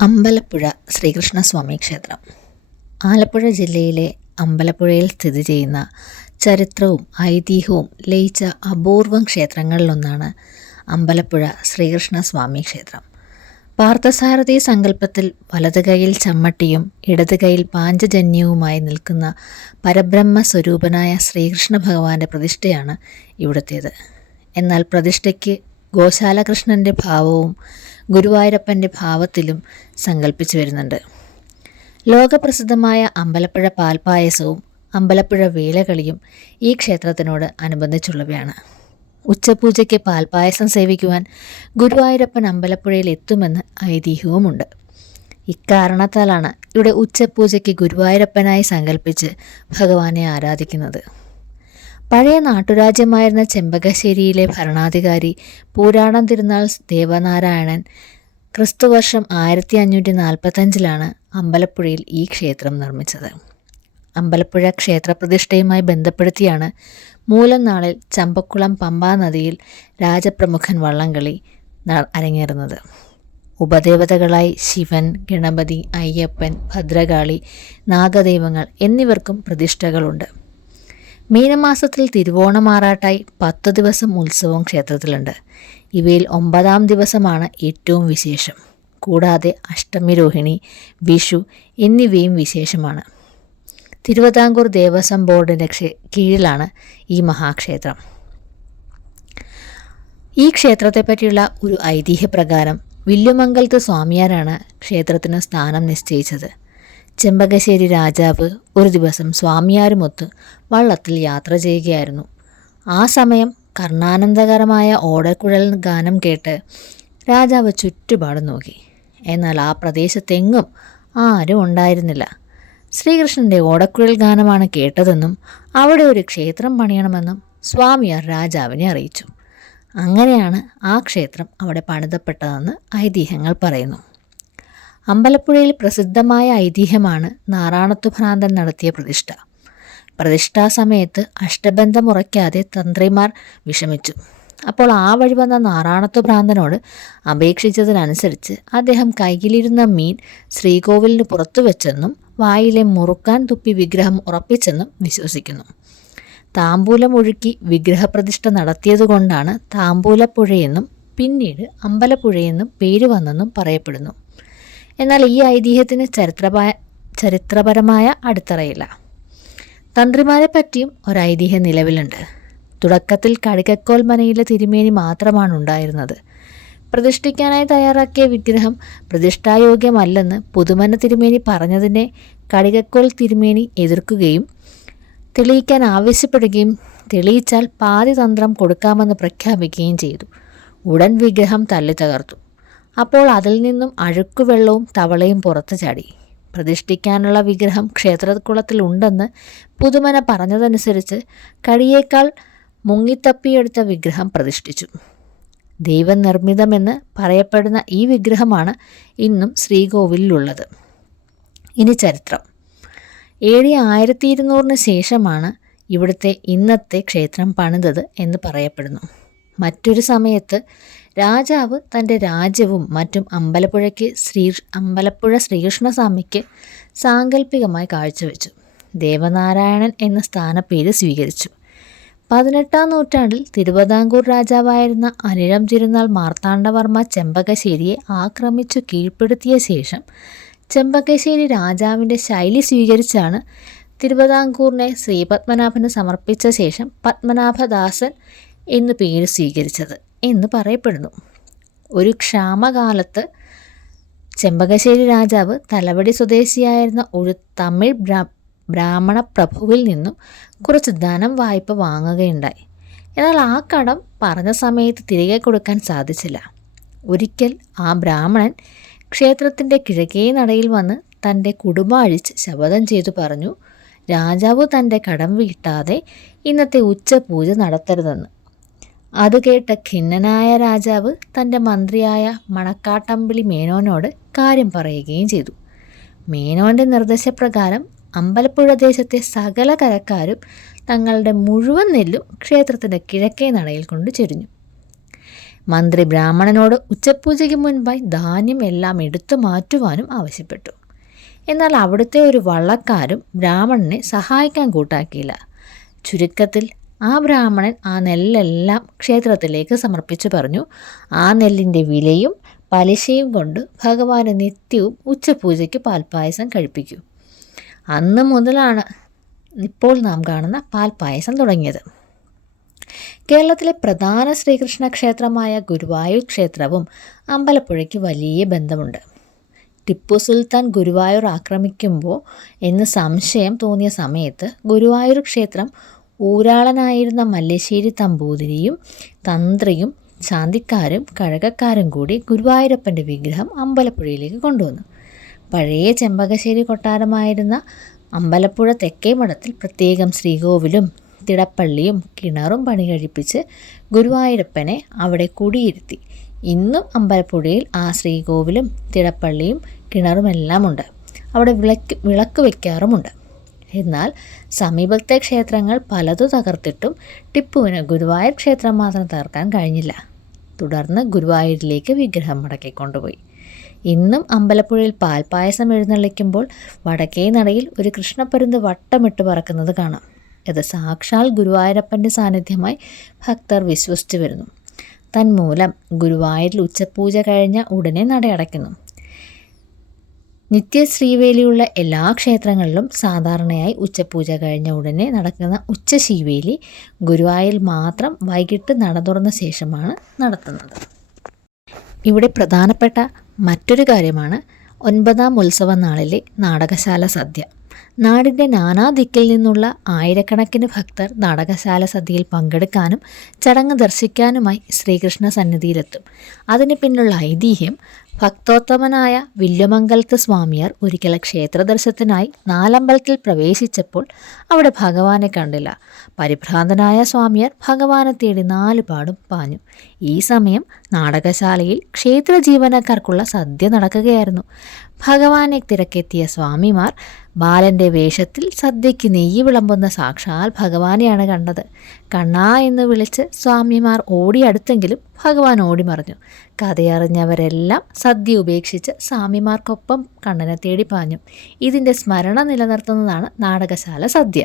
അമ്പലപ്പുഴ ശ്രീകൃഷ്ണസ്വാമി ക്ഷേത്രം ആലപ്പുഴ ജില്ലയിലെ അമ്പലപ്പുഴയിൽ സ്ഥിതി ചെയ്യുന്ന ചരിത്രവും ഐതിഹ്യവും ലയിച്ച അപൂർവം ക്ഷേത്രങ്ങളിലൊന്നാണ് അമ്പലപ്പുഴ ശ്രീകൃഷ്ണസ്വാമി ക്ഷേത്രം. പാർത്ഥസാരഥി സങ്കല്പത്തിൽ വലത് കൈയിൽ ചമ്മട്ടിയും ഇടത് കൈയിൽ പാഞ്ചജന്യവുമായി നിൽക്കുന്ന പരബ്രഹ്മ സ്വരൂപനായ ശ്രീകൃഷ്ണ ഭഗവാന്റെ പ്രതിഷ്ഠയാണ് ഇവിടുത്തേത്. എന്നാൽ പ്രതിഷ്ഠയ്ക്ക് ഗോശാലകൃഷ്ണൻ്റെ ഭാവവും ഗുരുവായൂരപ്പൻ്റെ ഭാവത്തിലും സങ്കല്പിച്ചു വരുന്നുണ്ട്. ലോകപ്രസിദ്ധമായ അമ്പലപ്പുഴ പാൽപ്പായസവും അമ്പലപ്പുഴ വേലകളിയും ഈ ക്ഷേത്രത്തിനോട് അനുബന്ധിച്ചുള്ളവയാണ്. ഉച്ചപൂജയ്ക്ക് പാൽപ്പായസം സേവിക്കുവാൻ ഗുരുവായൂരപ്പൻ അമ്പലപ്പുഴയിൽ എത്തുമെന്ന് ഐതിഹ്യവുമുണ്ട്. ഇക്കാരണത്താലാണ് ഇവിടെ ഉച്ചപൂജയ്ക്ക് ഗുരുവായൂരപ്പനായി സങ്കല്പിച്ച് ഭഗവാനെ ആരാധിക്കുന്നത്. പഴയ നാട്ടുരാജ്യമായിരുന്ന ചെമ്പകശ്ശേരിയിലെ ഭരണാധികാരി പൂരാടം തിരുനാൾ ദേവനാരായണൻ ക്രിസ്തുവർഷം 1545 അമ്പലപ്പുഴയിൽ ഈ ക്ഷേത്രം നിർമ്മിച്ചത്. അമ്പലപ്പുഴ ക്ഷേത്രപ്രതിഷ്ഠയുമായി ബന്ധപ്പെടുത്തിയാണ് മൂലം നാളിൽ ചമ്പക്കുളം പമ്പാ നദിയിൽ രാജപ്രമുഖൻ വള്ളംകളി അരങ്ങേറുന്നത്. ഉപദേവതകളായി ശിവൻ, ഗണപതി, അയ്യപ്പൻ, ഭദ്രകാളി, നാഗദൈവങ്ങൾ എന്നിവർക്കും പ്രതിഷ്ഠകളുണ്ട്. മീനമാസത്തിൽ തിരുവോണമാറാട്ടായി 10 ദിവസം ഉത്സവം ക്ഷേത്രത്തിലുണ്ട്. ഇവയിൽ 9-ാം ദിവസമാണ് ഏറ്റവും വിശേഷം. കൂടാതെ അഷ്ടമി രോഹിണി, വിഷു എന്നിവയും വിശേഷമാണ്. തിരുവിതാംകൂർ ദേവസ്വം ബോർഡിൻ്റെ കീഴിലാണ് ഈ മഹാക്ഷേത്രം. ഈ ക്ഷേത്രത്തെപ്പറ്റിയുള്ള ഒരു ഐതിഹ്യപ്രകാരം വില്ലുമംഗലത്ത് സ്വാമിയാരാണ് ക്ഷേത്രത്തിന് സ്ഥാനം നിശ്ചയിച്ചത്. ചെമ്പകശ്ശേരി രാജാവ് ഒരു ദിവസം സ്വാമിയാരുമൊത്ത് വള്ളത്തിൽ യാത്ര ചെയ്യുകയായിരുന്നു. ആ സമയം കർണാനന്ദകരമായ ഓടക്കുഴൽ ഗാനം കേട്ട് രാജാവ് ചുറ്റുപാടും നോക്കി. എന്നാൽ ആ പ്രദേശത്തെങ്ങും ആരും ഉണ്ടായിരുന്നില്ല. ശ്രീകൃഷ്ണൻ്റെ ഓടക്കുഴൽ ഗാനമാണ് കേട്ടതെന്നും അവിടെ ഒരു ക്ഷേത്രം പണിയണമെന്നും സ്വാമിയാർ രാജാവിനെ അറിയിച്ചു. അങ്ങനെയാണ് ആ ക്ഷേത്രം അവിടെ പണിതപ്പെട്ടതെന്ന് ഐതിഹ്യങ്ങൾ പറയുന്നു. അമ്പലപ്പുഴയിൽ പ്രസിദ്ധമായ ഐതിഹ്യമാണ് നാറാണത്തു ഭ്രാന്തൻ നടത്തിയ പ്രതിഷ്ഠ. പ്രതിഷ്ഠാ സമയത്ത് അഷ്ടബന്ധം ഉറയ്ക്കാതെ തന്ത്രിമാർ വിഷമിച്ചു. അപ്പോൾ ആ വഴി വന്ന നാറാണത്തു ഭ്രാന്തനോട് അപേക്ഷിച്ചതിനനുസരിച്ച് അദ്ദേഹം കയ്യിലിരുന്ന മീൻ ശ്രീകോവിലിന് പുറത്തു വെച്ചെന്നും വായിലെ മുറുക്കാൻ തുപ്പി വിഗ്രഹം ഉറപ്പിച്ചെന്നും വിശ്വസിക്കുന്നു. താമ്പൂലം ഒഴുക്കി വിഗ്രഹപ്രതിഷ്ഠ നടത്തിയതുകൊണ്ടാണ് താമ്പൂലപ്പുഴയെന്നും പിന്നീട് അമ്പലപ്പുഴയെന്നും പേര് വന്നെന്നും പറയപ്പെടുന്നു. എന്നാൽ ഈ ഐതിഹ്യത്തിന് ചരിത്രപരമായ അടിത്തറയില്ല. തന്ത്രിമാരെ പറ്റിയും ഒരൈതിഹ്യം നിലവിലുണ്ട്. തുടക്കത്തിൽ കടികക്കോൽ മനയിലെ തിരുമേനി മാത്രമാണ് ഉണ്ടായിരുന്നത്. പ്രതിഷ്ഠിക്കാനായി തയ്യാറാക്കിയ വിഗ്രഹം പ്രതിഷ്ഠായോഗ്യമല്ലെന്ന് പുതുമന തിരുമേനി പറഞ്ഞതിനെ കടികക്കോൽ തിരുമേനി എതിർക്കുകയും തെളിയിക്കാൻ ആവശ്യപ്പെടുകയും തെളിയിച്ചാൽ പാതി തന്ത്രം കൊടുക്കാമെന്ന് പ്രഖ്യാപിക്കുകയും ചെയ്തു. ഉടൻ വിഗ്രഹം തല്ലി തകർത്തു. അപ്പോൾ അതിൽ നിന്നും അഴുക്കുവെള്ളവും തവളയും പുറത്തു ചാടി. പ്രതിഷ്ഠിക്കാനുള്ള വിഗ്രഹം ക്ഷേത്രക്കുളത്തിലുണ്ടെന്ന് പുതുമന പറഞ്ഞതനുസരിച്ച് കടിയേക്കാൾ മുങ്ങിത്തപ്പിയെടുത്ത വിഗ്രഹം പ്രതിഷ്ഠിച്ചു. ദൈവനിർമ്മിതമെന്ന് പറയപ്പെടുന്ന ഈ വിഗ്രഹമാണ് ഇന്നും ശ്രീകോവിലുള്ളത്. ഇനി ചരിത്രം. AD 1200 ശേഷമാണ് ഇവിടുത്തെ ഇന്നത്തെ ക്ഷേത്രം പണിതത് എന്ന് പറയപ്പെടുന്നു. മറ്റൊരു സമയത്ത് രാജാവ് തൻ്റെ രാജ്യവും മറ്റും അമ്പലപ്പുഴ ശ്രീകൃഷ്ണസ്വാമിക്ക് സാങ്കല്പികമായി കാഴ്ചവെച്ചു. ദേവനാരായണൻ എന്ന സ്ഥാനപ്പേര് സ്വീകരിച്ചു. 18-ാം നൂറ്റാണ്ടിൽ തിരുവിതാംകൂർ രാജാവായിരുന്ന അനിഴം തിരുനാൾ മാർത്താണ്ഡവർമ്മ ചെമ്പകശ്ശേരിയെ ആക്രമിച്ചു കീഴ്പ്പെടുത്തിയ ശേഷം ചെമ്പകശ്ശേരി രാജാവിൻ്റെ ശൈലി സ്വീകരിച്ചാണ് തിരുവിതാംകൂറിനെ ശ്രീപത്മനാഭന് സമർപ്പിച്ച ശേഷം പത്മനാഭദാസൻ എന്നു പേര് സ്വീകരിച്ചത് എന്ന് പറയപ്പെടുന്നു. ഒരു ക്ഷാമകാലത്ത് ചെമ്പകശ്ശേരി രാജാവ് തലവടി സ്വദേശിയായിരുന്ന ഒരു തമിഴ് ബ്രാഹ്മണ പ്രഭുവിൽ നിന്നും കുറച്ച് ധനം വായ്പ വാങ്ങുകയുണ്ടായി. എന്നാൽ ആ കടം പറഞ്ഞ സമയത്ത് തിരികെ കൊടുക്കാൻ സാധിച്ചില്ല. ഒരിക്കൽ ആ ബ്രാഹ്മണൻ ക്ഷേത്രത്തിൻ്റെ കിഴക്കേ നടയിൽ വന്ന് തൻ്റെ കുടുംബ അഴിച്ച് ശപഥം ചെയ്തു പറഞ്ഞു, രാജാവ് തൻ്റെ കടം വീട്ടാതെ ഇന്നത്തെ ഉച്ചപൂജ നടത്തരുതെന്ന്. അത് കേട്ട ഖിന്നനായ രാജാവ് തൻ്റെ മന്ത്രിയായ മണക്കാട്ടമ്പിളി മേനോനോട് കാര്യം പറയുകയും ചെയ്തു. മേനോൻ്റെ നിർദ്ദേശപ്രകാരം അമ്പലപ്പുഴ ദേശത്തെ സകല കരക്കാരും തങ്ങളുടെ മുഴുവൻ നെല്ലും ക്ഷേത്രത്തിൻ്റെ കിഴക്കേ നടയിൽ കൊണ്ട് ചൊരിഞ്ഞു. മന്ത്രി ബ്രാഹ്മണനോട് ഉച്ചപൂജയ്ക്ക് മുൻപായി ധാന്യം എല്ലാം എടുത്തു മാറ്റുവാനും ആവശ്യപ്പെട്ടു. എന്നാൽ അവിടുത്തെ ഒരു വള്ളക്കാരും ബ്രാഹ്മണനെ സഹായിക്കാൻ കൂട്ടാക്കിയില്ല. ചുരുക്കത്തിൽ ആ ബ്രാഹ്മണൻ ആ നെല്ലെല്ലാം ക്ഷേത്രത്തിലേക്ക് സമർപ്പിച്ചു പറഞ്ഞു, ആ നെല്ലിൻ്റെ വിലയും പലിശയും കൊണ്ട് ഭഗവാന് നിത്യവും ഉച്ചപൂജയ്ക്ക് പാൽപ്പായസം കഴിപ്പിക്കൂ. അന്ന് മുതലാണ് ഇപ്പോൾ നാം കാണുന്ന പാൽപ്പായസം തുടങ്ങിയത്. കേരളത്തിലെ പ്രധാന ശ്രീകൃഷ്ണ ക്ഷേത്രമായ ഗുരുവായൂർ ക്ഷേത്രവും അമ്പലപ്പുഴയ്ക്ക് വലിയ ബന്ധമുണ്ട്. ടിപ്പു സുൽത്താൻ ഗുരുവായൂർ ആക്രമിക്കുമ്പോൾ എന്ന് സംശയം തോന്നിയ സമയത്ത് ഗുരുവായൂർ ക്ഷേത്രം ഊരാളനായിരുന്ന മല്ലേശ്ശേരി തമ്പൂതിരിയും തന്ത്രിയും ശാന്തിക്കാരും കഴകക്കാരും കൂടി ഗുരുവായൂരപ്പൻ്റെ വിഗ്രഹം അമ്പലപ്പുഴയിലേക്ക് കൊണ്ടുവന്നു. പഴയ ചെമ്പകശ്ശേരി കൊട്ടാരമായിരുന്ന അമ്പലപ്പുഴ തെക്കേ മഠത്തിൽ പ്രത്യേകം ശ്രീകോവിലും തിടപ്പള്ളിയും കിണറും പണി കഴിപ്പിച്ച് ഗുരുവായൂരപ്പനെ അവിടെ കുടിയിരുത്തി. ഇന്നും അമ്പലപ്പുഴയിൽ ആ ശ്രീകോവിലും തിടപ്പള്ളിയും കിണറുമെല്ലാം ഉണ്ട്. അവിടെ വിളക്ക് വയ്ക്കാറുമുണ്ട്. എന്നാൽ സമീപത്തെ ക്ഷേത്രങ്ങൾ പലതു തകർത്തിട്ടും ടിപ്പുവിന് ഗുരുവായൂർ ക്ഷേത്രം മാത്രം തകർക്കാൻ കഴിഞ്ഞില്ല. തുടർന്ന് ഗുരുവായൂരിലേക്ക് വിഗ്രഹം മടക്കിക്കൊണ്ടുപോയി. ഇന്നും അമ്പലപ്പുഴയിൽ പാൽപ്പായസം എഴുന്നള്ളിക്കുമ്പോൾ വടക്കേ നടയിൽ ഒരു കൃഷ്ണപ്പരുന്ത് വട്ടമിട്ട് പറക്കുന്നത് കാണാം. ഇത് സാക്ഷാൽ ഗുരുവായൂരപ്പൻ്റെ സാന്നിധ്യമായി ഭക്തർ വിശ്വസിച്ചു വരുന്നു. തന്മൂലം ഗുരുവായൂരിൽ ഉച്ചപൂജ കഴിഞ്ഞ ഉടനെ നടയടയ്ക്കുന്നു. നിത്യശ്രീവേലിയുള്ള എല്ലാ ക്ഷേത്രങ്ങളിലും സാധാരണയായി ഉച്ചപൂജ കഴിഞ്ഞ ഉടനെ നടക്കുന്ന ഉച്ചശീവേലി ഗുരുവായൂരിൽ മാത്രം വൈകിട്ട് നട തുറന്ന ശേഷമാണ് നടത്തുന്നത്. ഇവിടെ പ്രധാനപ്പെട്ട മറ്റൊരു കാര്യമാണ് 9ാം ഉത്സവ നാളിലെ നാടകശാല സദ്യ. നാടിൻ്റെ നാനാദിക്കിൽ നിന്നുള്ള ആയിരക്കണക്കിന് ഭക്തർ നാടകശാല സദ്യയിൽ പങ്കെടുക്കാനും ചടങ്ങ് ദർശിക്കാനുമായി ശ്രീകൃഷ്ണ സന്നിധിയിലെത്തും. അതിന് പിന്നിലുള്ള ഐതിഹ്യം, ഭക്തോത്തമനായ വില്വമംഗലത്ത് സ്വാമിയാർ ഒരിക്കൽ ക്ഷേത്ര ദർശനത്തിനായി നാലമ്പലത്തിൽ പ്രവേശിച്ചപ്പോൾ അവിടെ ഭഗവാനെ കണ്ടില്ല. പരിഭ്രാന്തനായ സ്വാമിയാർ ഭഗവാനെ തേടി 4 പാടും പാഞ്ഞു. ഈ സമയം നാടകശാലയിൽ ക്ഷേത്ര ജീവനക്കാർക്കുള്ള സദ്യ നടക്കുകയായിരുന്നു. ഭഗവാനെ തിരക്കെത്തിയ സ്വാമിമാർ ബാലൻ്റെ വേഷത്തിൽ സദ്യയ്ക്ക് നെയ്യ് വിളമ്പുന്ന സാക്ഷാൽ ഭഗവാനെയാണ് കണ്ടത്. കണ്ണാ എന്ന് വിളിച്ച് സ്വാമിമാർ ഓടിയടുത്തെങ്കിലും ഭഗവാൻ ഓടിമറഞ്ഞു. കഥയറിഞ്ഞവരെല്ലാം സദ്യ ഉപേക്ഷിച്ച് സ്വാമിമാർക്കൊപ്പം കണ്ണനെ തേടി പാഞ്ഞു. ഇതിൻ്റെ സ്മരണ നിലനിർത്തുന്നതാണ് നാടകശാല സദ്യ.